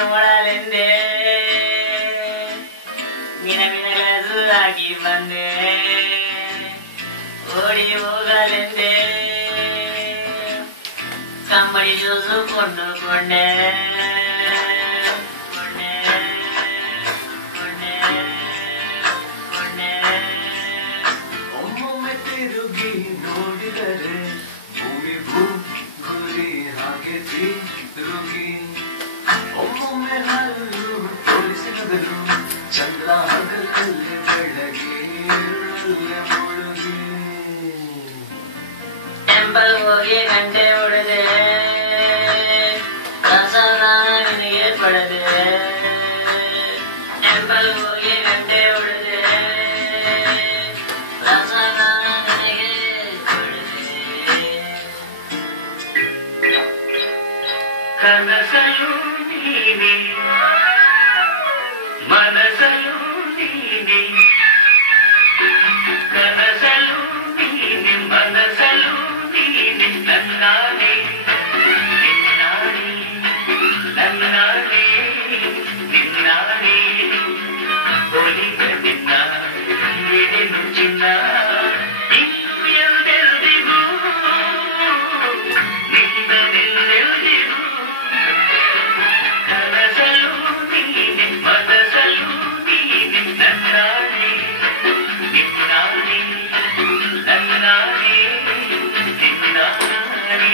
ನೋಡಲೆಂದೇ ಮಿನಮಿನಗಳಾಗಿ ಬಂದೆ ಓಡಿ ಹೋಗಲೆಂದೇ ಕಂಬಳಿ ಜ್ಯೂಸು ಕೊಂಡುಕೊಂಡೆ ಒಮ್ಮೊಮ್ಮೆ ತಿರುಗಿ ನೋಡಿದರೆ ಭೂಮಿ ಗುರಿ ಹಾಗೆ ತಿರುಗಿ ಒಮ್ಮೊಮ್ಮೆ ಹಲ್ಲು ಪೊಲೀಸಿನದರು ಚಂದ್ರ ಹಗಲಲ್ಲಿ ಬೆಳಗ್ಗೆ ಮುಳುಗಿ ಟೆಂಪಲ್ ಹೋಗಿ ಗಂಟೆ ಹೊಡೆದೆ ಪ್ರಸಾದನಿಗೆ ಪಡೆದೆ ಟೆಂಪಲ್ ಹೋಗಿ ಗಂಟೆ ಹೊಡೆದೆ ಪ್ರಸಾದ ನನಗೆ ಪಡೆದೆ ಕನಸಲು ನೀನೆ ಮನಸಲು ನೀನೆ ಕನಸಲು ನೀನೆ ಮನಸಲು ನೀನೆ ನನ್ನಾನೆ ನಿನ್ನಾನೆ ನನ್ನಾನೆ ನಿನ್ನಾನೆ ಒಲಿದ ನಿನ್ನ ಎಡೆನು ಚಿನ್ನ ಇನ್ನು ಎಲ್ಲೆಲ್ದಿಗೂ ನಿಂದ ನಿಲ್ಲೆಲ್ದಿಗೂ ಕನಸಲು ನೀನೆ ಮನಸಲು ನೀನೆ ನನ್ನಾನೆ ನಿನ್ನಾನೆ ನನ್ನಾನೆ ನಿನ್ನಾನೆ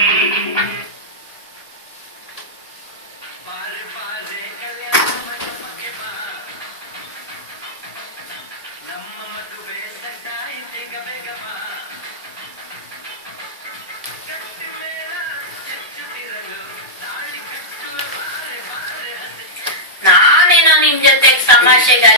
ಬಾರೆ ಬಾರೆ ಕಲ್ಯಾಣ ಮಂಟಪಕ್ಕೆ ಬಾ ನಮ್ಮ ಮದುವೆ ಸಟ್ಟಾಯಿತೆ ಬೇಗ ಬಾ ಗಟ್ಟಿ ಮೇಳ ಹೆಚ್ಚುತ್ತಿರಲು ತಾಳಿ ಕಟ್ಟುವ ಬಾರೆ ಬಾರೆ ಹಸಿ ನಾನೇನೋ ನಿಮ್ ಜೊತೆಗೆ ತಮಾಷೆಗಾಗಿ